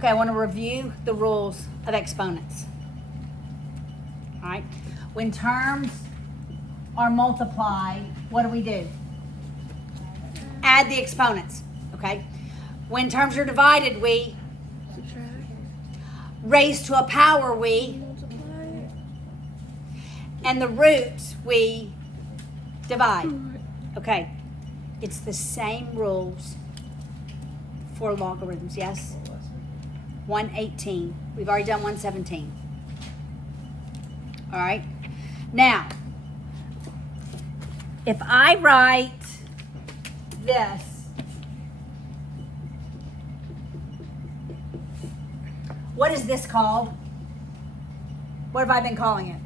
Okay, I want to review the rules of exponents. All right. When terms are multiplied, what do? Add the exponents. Okay. When terms are divided, we Subtract. raise to a power, we, Multiply. and the roots we divide. Okay. It's the same rules for logarithms, yes? 118. We've already done 117. All right. Now, if I write this, what is this called? What have I been calling it?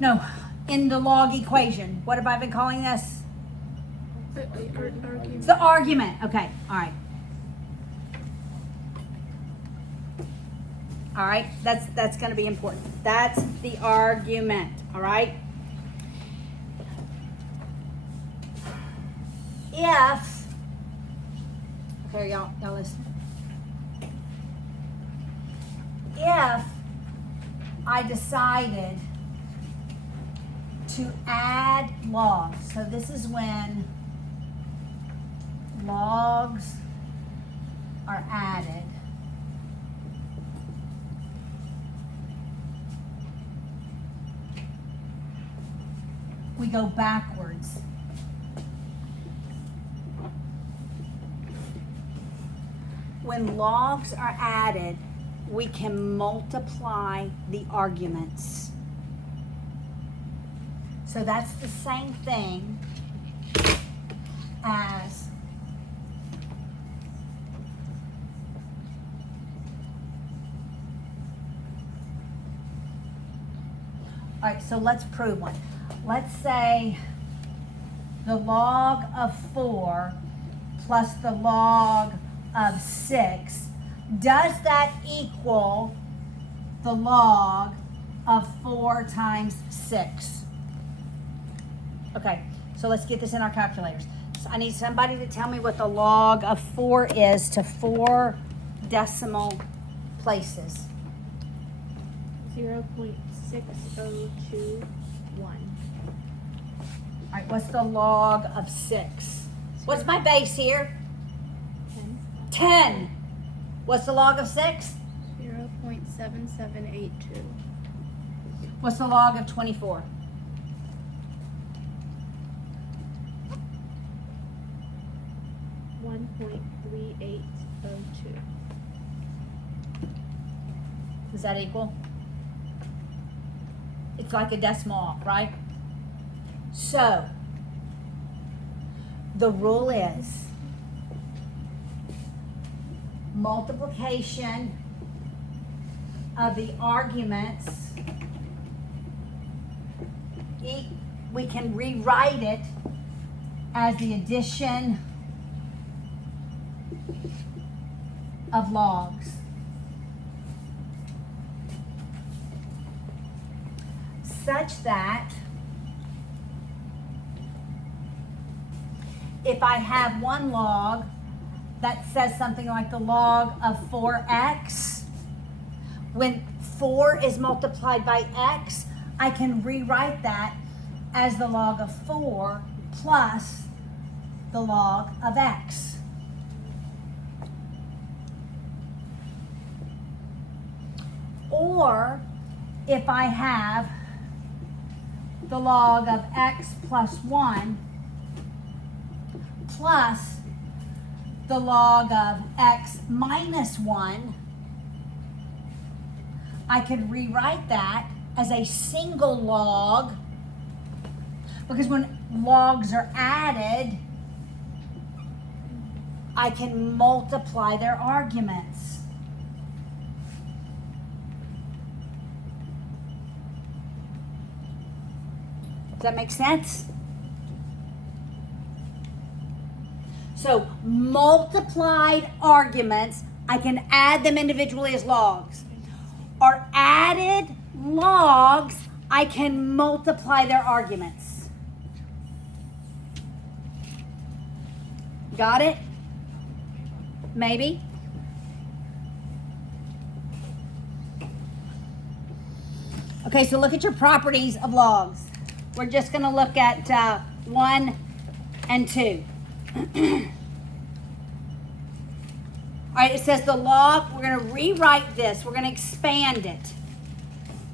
No, in the log equation. What have I been calling this? It's the argument. Okay, all right. All right, that's going to be important. That's the argument, all right? If, okay, y'all listen. If I decided to add logs, so this is when logs are added. We go backwards. When logs are added, we can multiply the arguments. So that's the same thing as all right, so let's prove one. Let's say the log of 4 plus the log of 6. Does that equal the log of 4 times 6? Okay, so let's get this in our calculators. So I need somebody to tell me what the log of 4 is to 4 decimal places. 0.6021. All right, what's the log of 6? What's my base here? 10. What's the log of 6? 0.7782. What's the log of 24? 1.3802. Does that equal? It's like a decimal off, right? So, the rule is multiplication of the arguments, we can rewrite it as the addition of logs. Such that if I have one log that says something like the log of 4x, when 4 is multiplied by x, I can rewrite that as the log of 4 plus the log of x. Or if I have the log of x plus 1 plus the log of x minus 1, I could rewrite that as a single log, because when logs are added, I can multiply their arguments. Does that make sense? So multiplied arguments, I can add them individually as logs. Or added logs, I can multiply their arguments. Got it? Maybe? Okay, so look at your properties of logs. We're just going to look at 1 and 2. All right, it says the log, we're going to rewrite this. We're going to expand it.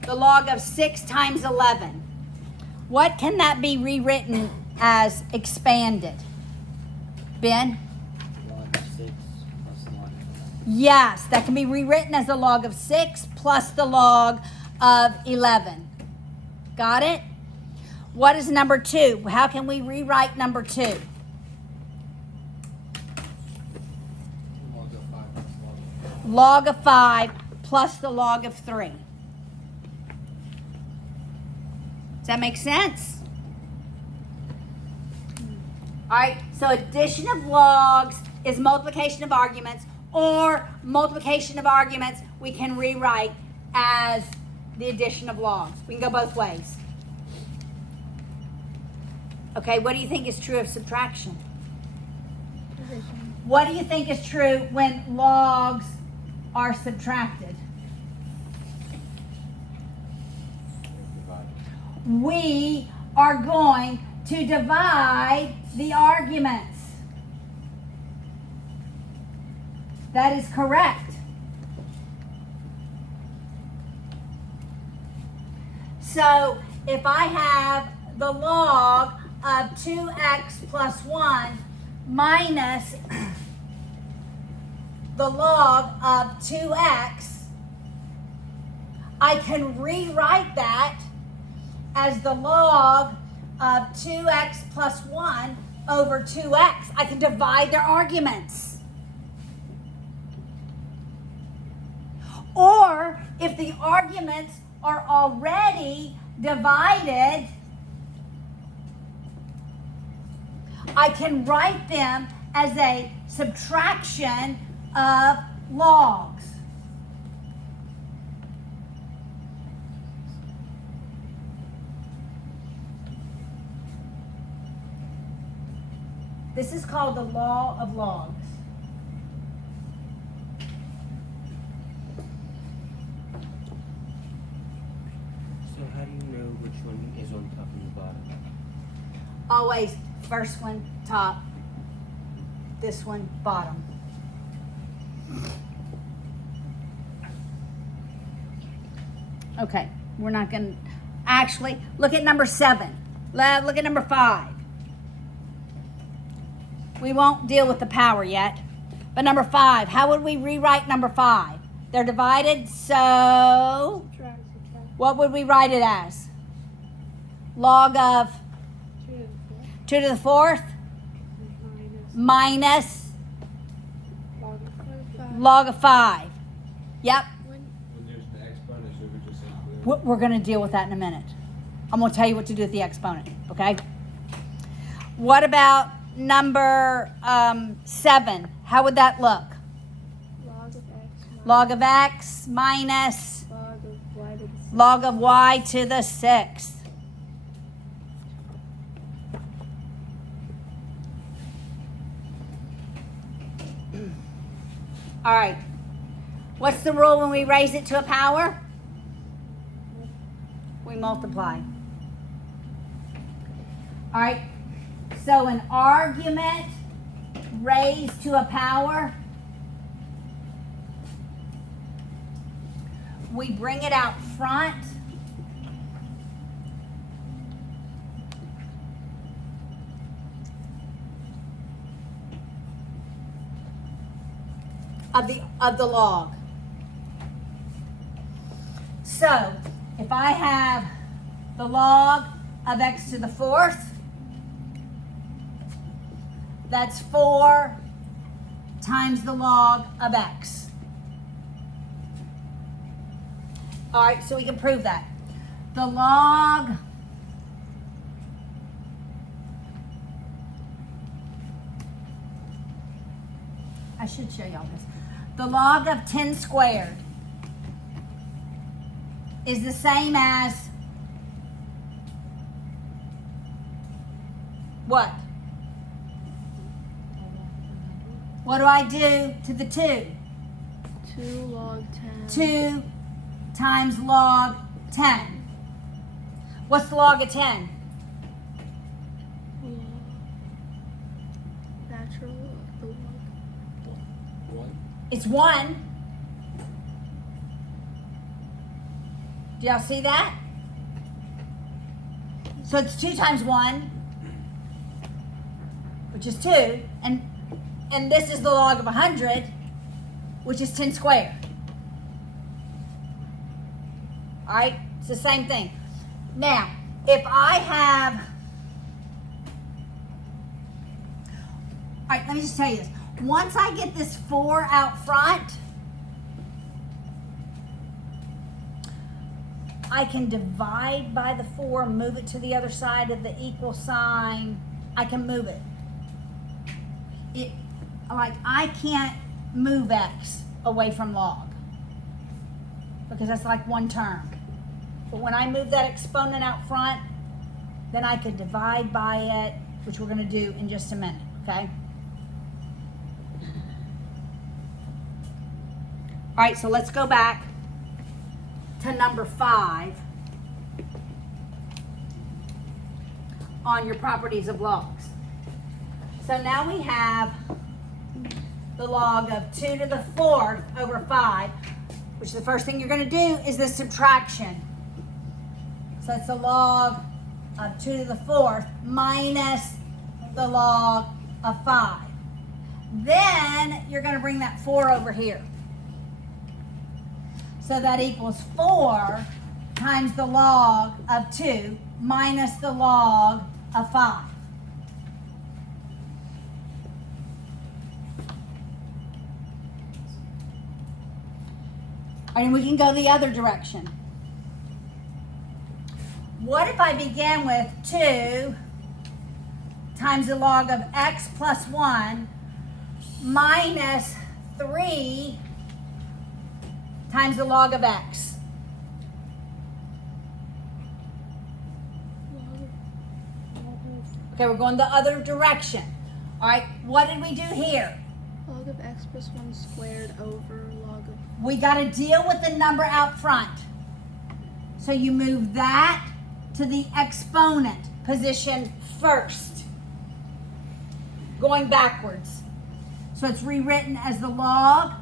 The log of 6 times 11. What can that be rewritten as expanded? Ben? Log of 6 plus the log of 11. Yes, that can be rewritten as the log of 6 plus the log of 11. Got it? What is number 2? How can we rewrite number 2? Log of 5 plus log of 4. Log of 5 plus the log of 3. Does that make sense? All right, so addition of logs is multiplication of arguments, or multiplication of arguments we can rewrite as the addition of logs. We can go both ways. Okay, what do you think is true of subtraction? Division. What do you think is true when logs are subtracted? We are going to divide the arguments. That is correct. So if I have the log of 2x plus 1 minus the log of 2x, I can rewrite that as the log of 2x plus 1 over 2x. I can divide their arguments. Or if the arguments are already divided, I can write them as a subtraction of logs. This is called the law of logs. So how do you know which one is on top and the bottom? Always first one top, this one bottom. Okay, we're not going to actually look at number 7. Look at number 5. We won't deal with the power yet. But number 5, how would we rewrite number 5? They're divided, so Subtract. what would we write it as? Log of 2 to the 4th 2 to the 4th minus minus log of 5. log of 5. Yep, When there's the exponent, should we just say we're going to deal with that in a minute. I'm going to tell you what to do with the exponent, okay? What about number 7? How would that look? Log of x Log of x minus minus log of y to the 6th. All right. What's the rule when we raise it to a power? We multiply. All right. So an argument raised to a power, we bring it out front. Of the log. So if I have the log of x to the 4th, that's 4 times the log of x. All right, so we can prove that. The log I should show y'all this. The log of 10 squared is the same as what? What do I do to the 2? 2 log 10. 2 times log 10. What's the log of 10? Natural of the log. 1. It's 1. Do y'all see that? So it's 2 times 1, which is 2, and this is the log of 100, which is 10 squared. All right, it's the same thing. Now, if I have, all right, let me just tell you this. Once I get this 4 out front, I can divide by the 4, move it to the other side of the equal sign. I can move it. Like, I can't move x away from log because that's like one term. But when I move that exponent out front, then I could divide by it, which we're going to do in just a minute, okay? All right, so let's go back to number 5 on your properties of logs. So now we have the log of 2 to the 4th over 5, which the first thing you're going to do is the subtraction. So that's the log of 2 to the 4th minus the log of 5. Then you're going to bring that 4 over here. So that equals 4 times the log of 2 minus the log of 5. And we can go the other direction. What if I began with 2 times the log of x plus 1 minus 3 times the log of x? Okay, we're going the other direction. All right, what did we do here? Log of x plus 1 squared over log of... We got to deal with the number out front. So you move that to the exponent position first, going backwards. So it's rewritten as the log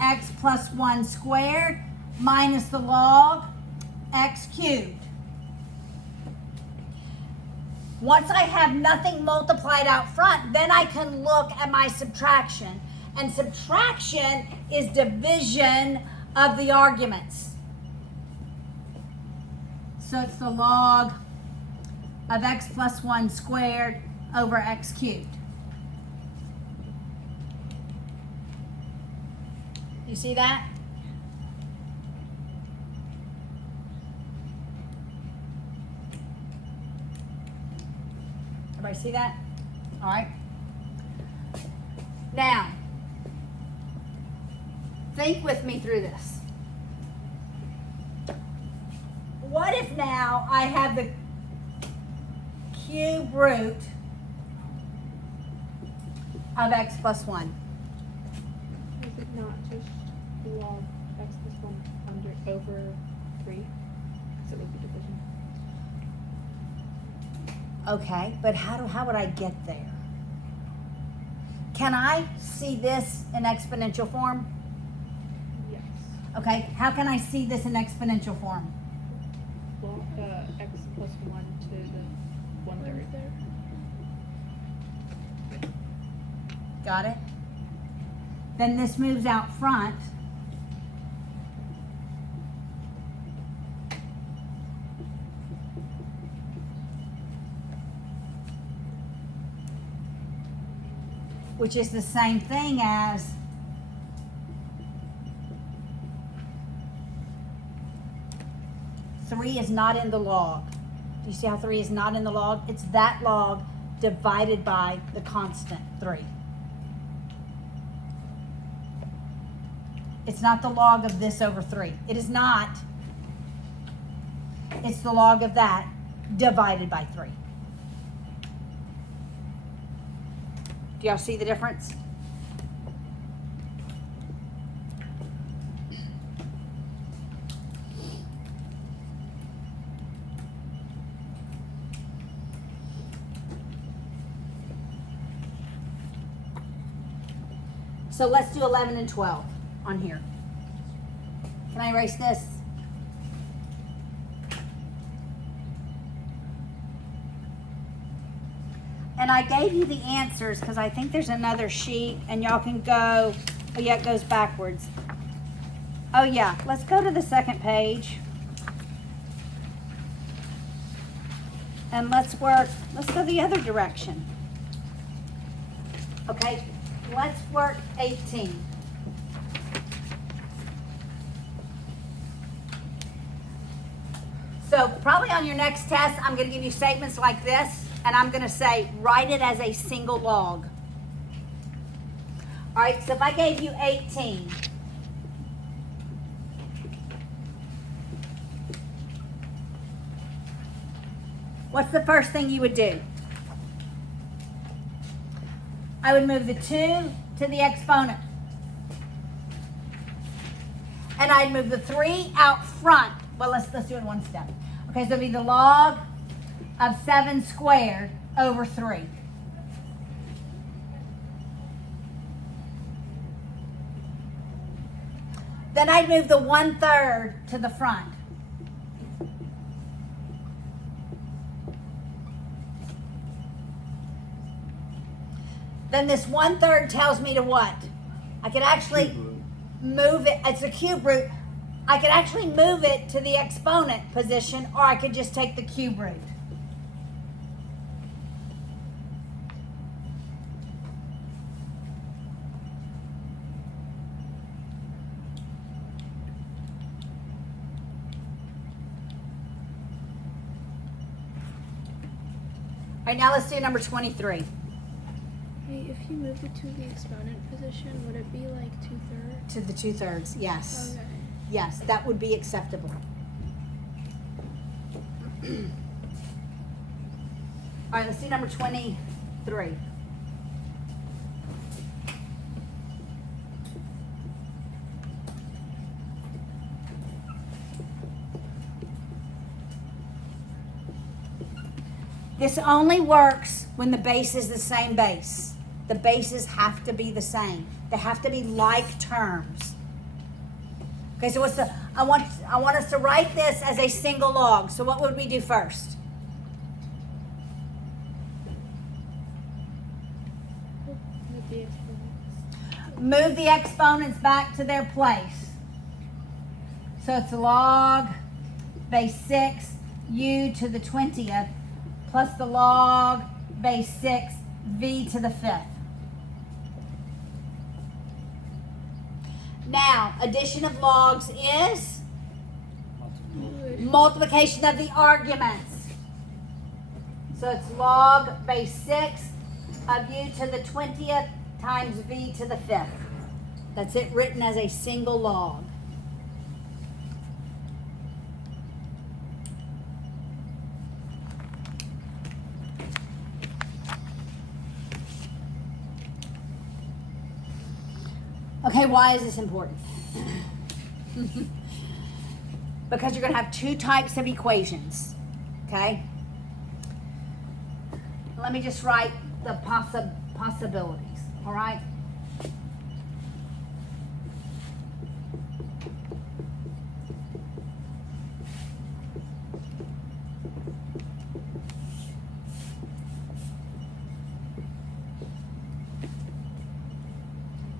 x plus 1 squared minus the log x cubed. Once I have nothing multiplied out front, then I can look at my subtraction. And subtraction is division of the arguments. So it's the log of x plus 1 squared over x cubed. You see that? Everybody see that? All right. Now, think with me through this. What if now I have the cube root of x plus 1? Is it not just log x plus 1 over 3? Because it would be division. Okay, but how would I get there? Can I see this in exponential form? Yes. Okay, how can I see this in exponential form? Log x plus 1 to the 1/3. There. Got it? Then this moves out front. Which is the same thing as three is not in the log. Do you see how 3 is not in the log? It's that log divided by the constant 3. It's not the log of this over 3. It is not. It's the log of that divided by 3. Do y'all see the difference? So let's do 11 and 12 on here. Can I erase this? And I gave you the answers because I think there's another sheet and y'all can go, oh yeah, it goes backwards. Oh yeah, let's go to the second page. And let's go the other direction. Okay, let's work 18. So probably on your next test, I'm going to give you statements like this, and I'm going to say, write it as a single log. All right, so if I gave you 18, what's the first thing you would do? I would move the 2 to the exponent. And I'd move the 3 out front. Well, let's do it in one step. Okay, so it'd be the log of 7 squared over 3. Then I'd move the 1/3 to the front. Then this 1/3 tells me to what? I could actually move it, it's a cube root. I could actually move it to the exponent position, or I could just take the cube root. All right, now let's do number 23. Hey, if you move it to the exponent position, would it be like 2/3? To the 2/3, yes. Okay. Yes, that would be acceptable. All right, let's do number 23. This only works when the base is the same base. The bases have to be the same. They have to be like terms. Okay, so I want us to write this as a single log. So what would we do first? With the exponents. Move the exponents back to their place. So it's log base 6 u to the 20th plus the log base 6 v to the 5th. Now, addition of logs is multiplication of the arguments. So it's log base 6 of u to the 20th times v to the 5th. That's it written as a single log. Okay, why is this important? Because you're going to have two types of equations, okay? Let me just write the possibilities, all right?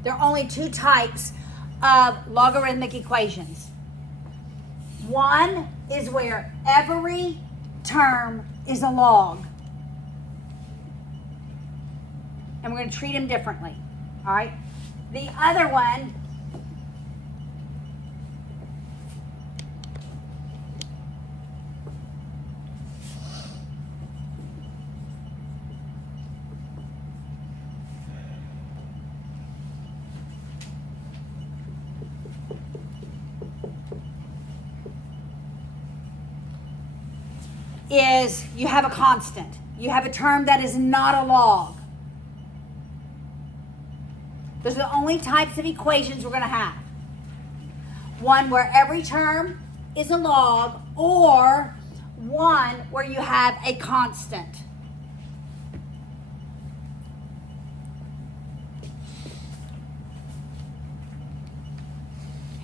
There are only two types of logarithmic equations. One is where every term is a log. And we're going to treat them differently. All right? The other one is you have a constant. You have a term that is not a log. Those are the only types of equations we're going to have. One where every term is a log, or one where you have a constant.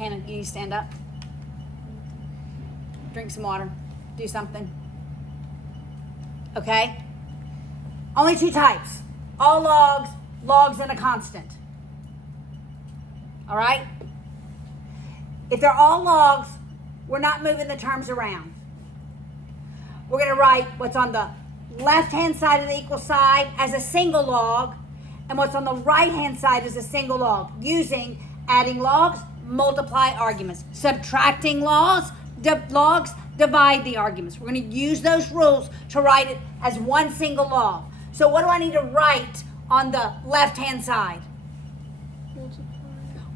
Hannah, you need to stand up. Drink some water. Do something. Okay? Only two types. All logs, logs and a constant. All right? If they're all logs, we're not moving the terms around. We're going to write what's on the left-hand side of the equal side as a single log, and what's on the right-hand side as a single log, using adding logs, multiply arguments. Subtracting logs, divide the arguments. We're going to use those rules to write it as one single log. So what do I need to write on the left-hand side? Multiply.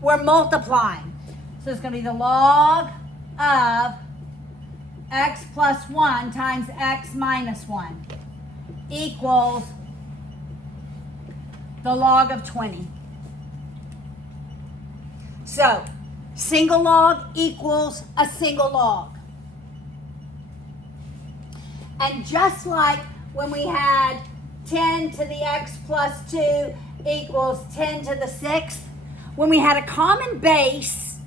We're multiplying. So it's going to be the log of x plus 1 times x minus 1 equals the log of 20. So, single log equals a single log. And just like when we had 10 to the x plus 2 equals 10 to the 6th, when we had a common base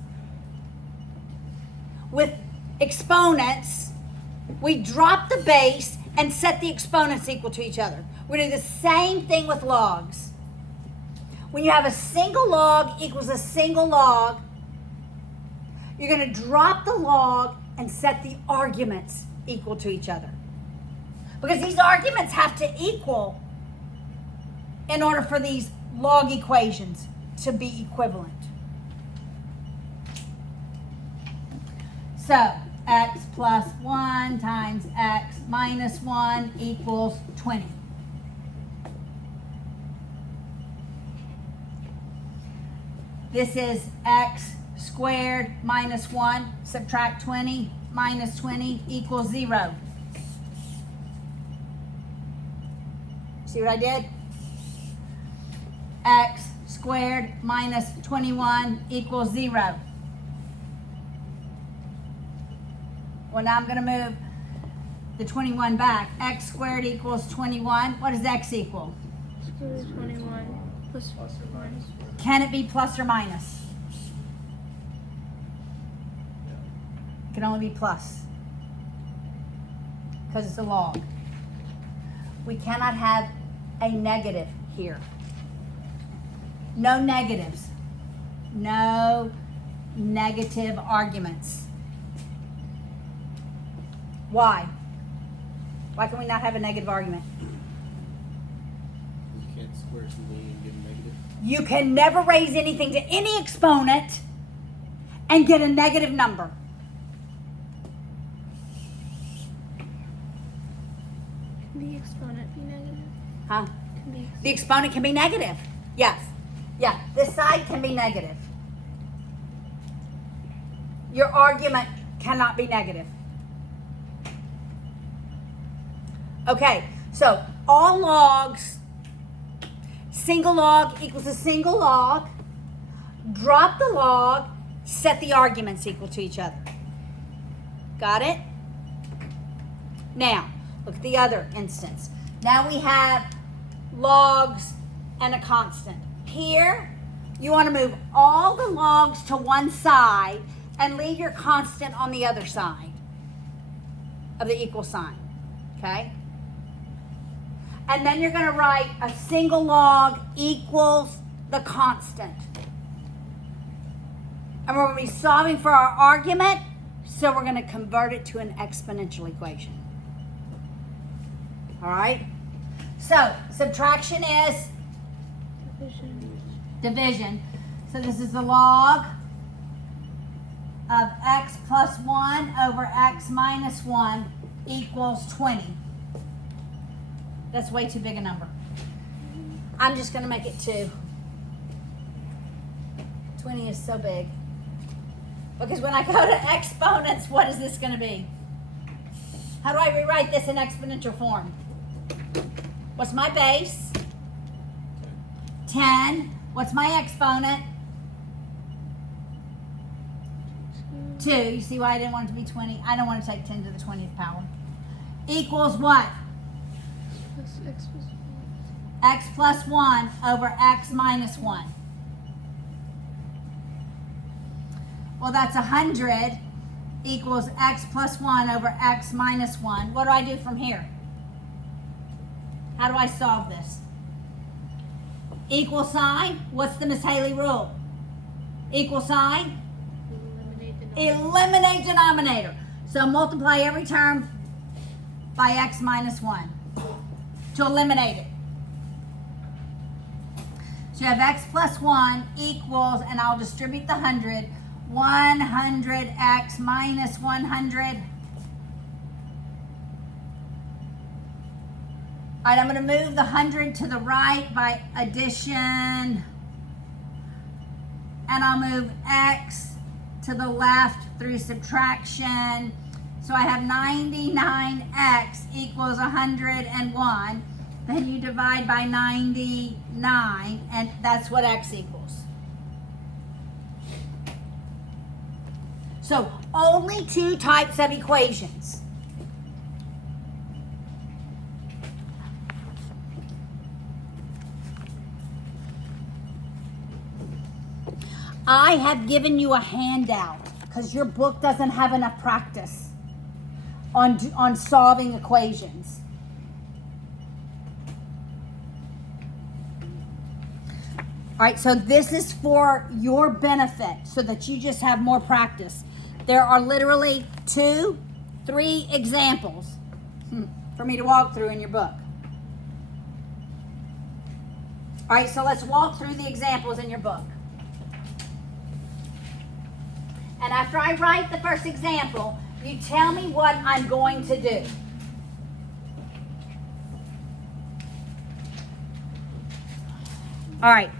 with exponents, we drop the base and set the exponents equal to each other. We're going to do the same thing with logs. When you have a single log equals a single log, you're going to drop the log and set the arguments equal to each other. Because these arguments have to equal in order for these log equations to be equivalent. So, x plus 1 times x minus 1 equals 20. This is x squared minus 1, subtract 20, minus 20 equals 0. See what I did? X squared minus 21 equals 0. Well, now I'm going to move the 21 back. X squared equals 21. What does x equal? Square root of 21 plus or minus. Can it be plus or minus? It can only be plus because it's a log. We cannot have a negative here. No negatives. No negative arguments. Why? Why can we not have a negative argument? You can't square something and get a negative. You can never raise anything to any exponent and get a negative number. Can the exponent be negative? Huh? Can the The exponent can be negative. Yes. Yeah, this side can be negative. Your argument cannot be negative. Okay, so all logs, single log equals a single log. Drop the log, set the arguments equal to each other. Got it? Now, look at the other instance. Now we have logs and a constant. Here, you want to move all the logs to one side and leave your constant on the other side of the equal sign. Okay? And then you're going to write a single log equals the constant. And we're going to be solving for our argument, so we're going to convert it to an exponential equation. All right? So, subtraction is division. So this is the log of x plus 1 over x minus 1 equals 20. That's way too big a number. I'm just going to make it 2. 20 is so big. Because when I go to exponents, what is this going to be? How do I rewrite this in exponential form? What's my base? 10. What's my exponent? 2. You see why I didn't want it to be 20? I don't want to take 10 to the 20th power. Equals what? plus x plus 1. X plus 1 over x minus 1. Well, that's 100 equals x plus 1 over x minus 1. What do I do from here? How do I solve this? Equal sign. What's the Miss Haley rule? Equal sign. Eliminate denominator. So multiply every term by x minus 1 to eliminate it. So you have x plus 1 equals, and I'll distribute the 100, 100x minus 100. All right, I'm going to move the 100 to the right by addition. And I'll move x to the left through subtraction. So I have 99x equals 101. Then you divide by 99, and that's what x equals. So only two types of equations. I have given you a handout because your book doesn't have enough practice on solving equations. All right, so this is for your benefit so that you just have more practice. There are literally 2, 3 examples for me to walk through in your book. All right, so let's walk through the examples in your book. And after I write the first example, you tell me what I'm going to do. All right,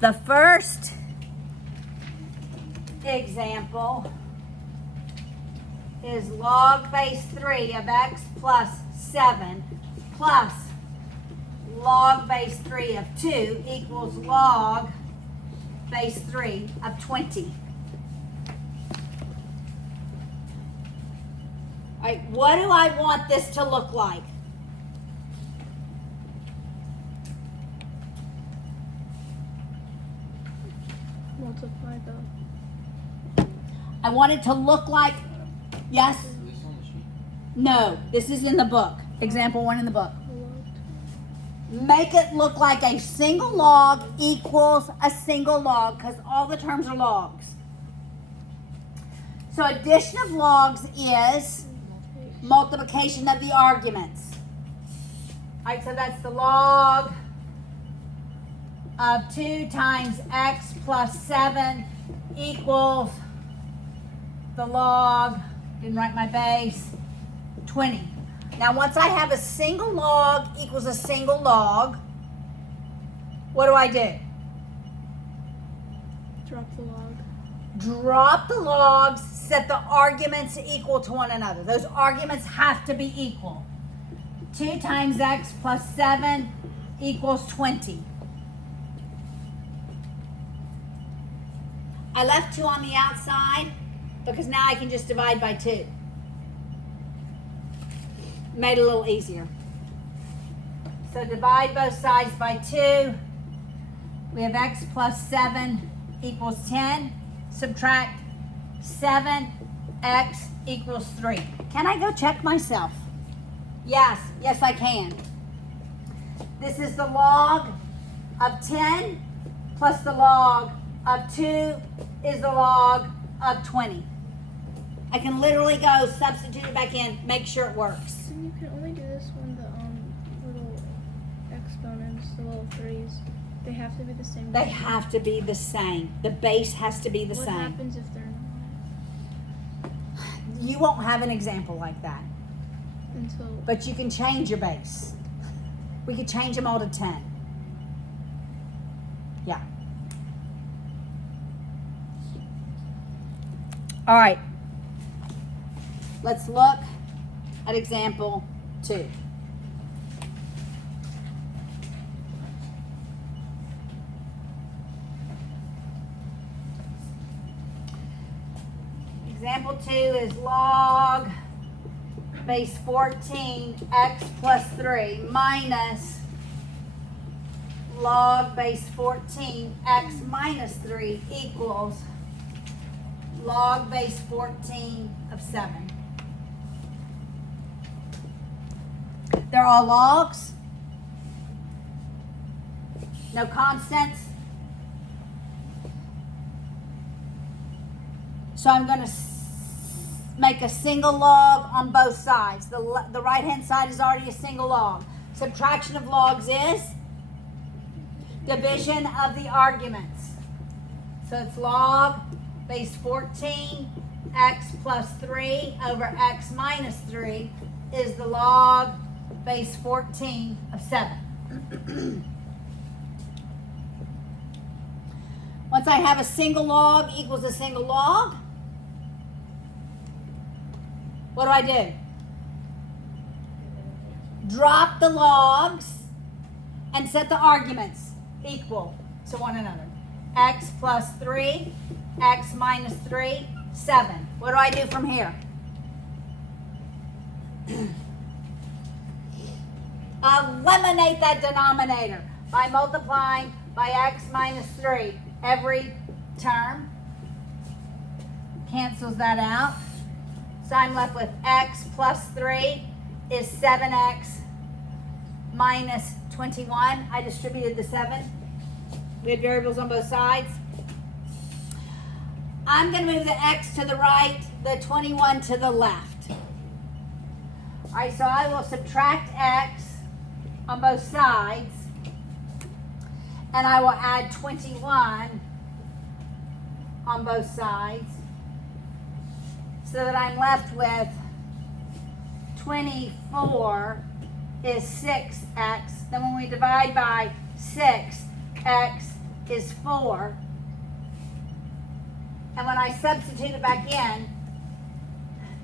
the first example is log base 3 of x plus 7 plus log base 3 of 2 equals log base 3 of 20. All right, what do I want this to look like? Multiply the. I want it to look like, yes? Is this on the sheet? No, this is in the book. Example 1 in the book. Log. Make it look like a single log equals a single log because all the terms are logs. So addition of logs is multiplication of the arguments. All right, so that's the log of 2 times x plus 7 equals the log, didn't write my base, 20. Now once I have a single log equals a single log, what do I do? Drop the log. Drop the logs, set the arguments equal to one another. Those arguments have to be equal. 2 times x plus 7 equals 20. I left 2 on the outside because now I can just divide by 2. Made it a little easier. So divide both sides by 2. We have x plus 7 equals 10. Subtract 7, x equals 3. Can I go check myself? Yes, yes I can. This is the log of 10 plus the log of 2 is the log of 20. I can literally go substitute it back in, make sure it works. And you can only do this when the little exponents, the little 3s, they have to be the same. They have to be the same. The base has to be the What same. happens if they're not? You won't have an example like that, Until. but you can change your base. We could change them all to 10. Yeah. All right. Let's look at example 2. Example 2 is log base 14 x plus 3 minus log base 14 x minus 3 equals log base 14 of 7. They're all logs. No constants. So I'm going to make a single log on both sides. The right-hand side is already a single log. Subtraction of logs is division of the arguments. So it's log base 14 x plus 3 over x minus 3 is the log base 14 of 7. Once I have a single log equals a single log, what do I do? Drop the logs and set the arguments equal to one another. X plus 3, x minus 3, 7. What do I do from here? Eliminate that denominator by multiplying by x minus 3. Every term cancels that out. So I'm left with x plus 3 is 7x minus 21. I distributed the 7. We had variables on both sides. I'm going to move the x to the right, the 21 to the left. All right, so I will subtract x on both sides, and I will add 21 on both sides, so that I'm left with 24 is 6x. Then when we divide by 6, x is 4. And when I substitute it back in,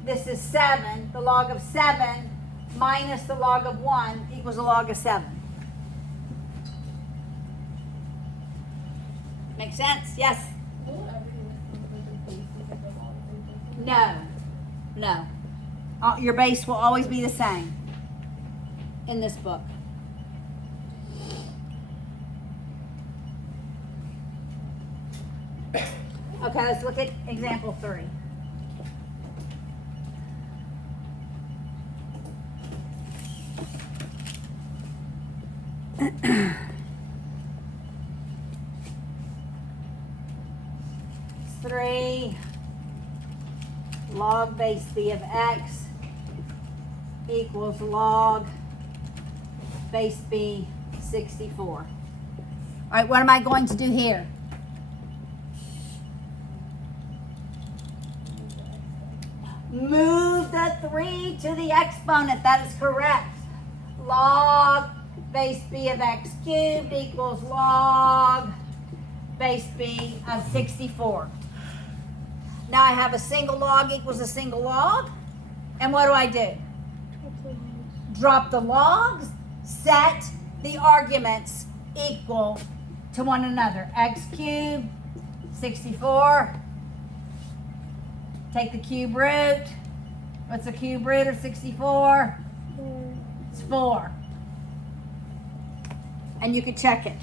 this is 7. The log of 7 minus the log of 1 equals the log of 7. Make sense? Yes? No. No. Your base will always be the same in this book. Okay, let's look at example 3. Three log base b of x equals log base b 64. All right, what am I going to do here? Move the 3 to the exponent. That is correct. Log base b of x cubed equals log base b of 64. Now I have a single log equals a single log. And what do? Drop the logs, set the arguments equal to one another. X cubed, 64. Take the cube root. What's the cube root of 64? 4. It's 4. And you can check it.